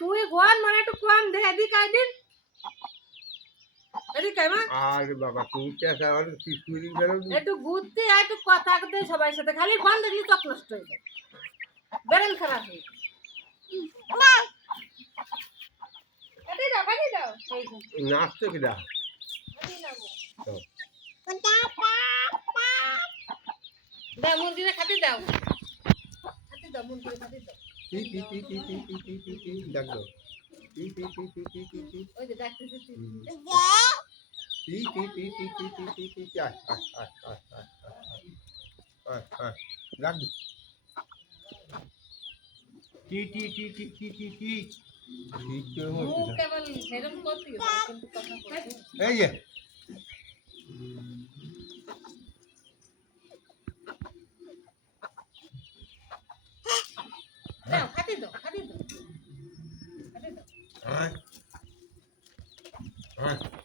তুই গোন মানে একটু কম দে এদিকে আইদিন এদিকে মা আরে বাবা তুমি পেশা আর কি শুরি বেরো একটু ঘুরতে আয় একটু কথা কইতে সবার সাথে খালি ফোন দেখলি চোখ নষ্ট হয়ে যায় বেরেন খারাপ হয়ে কাটি দাও এই যে নাচতে কিডা দাও মুরগিরে খাতি দাও মুরগিরে খাতি দাও টি ডাক দাও টি ওই যে ডাকতেছে ডাক দে মুখ কেবল সেরকম করতে কিন্তু কথা বলতে এই যে দাও খাতি দাও খাতি দাও হ্যাঁ হ্যাঁ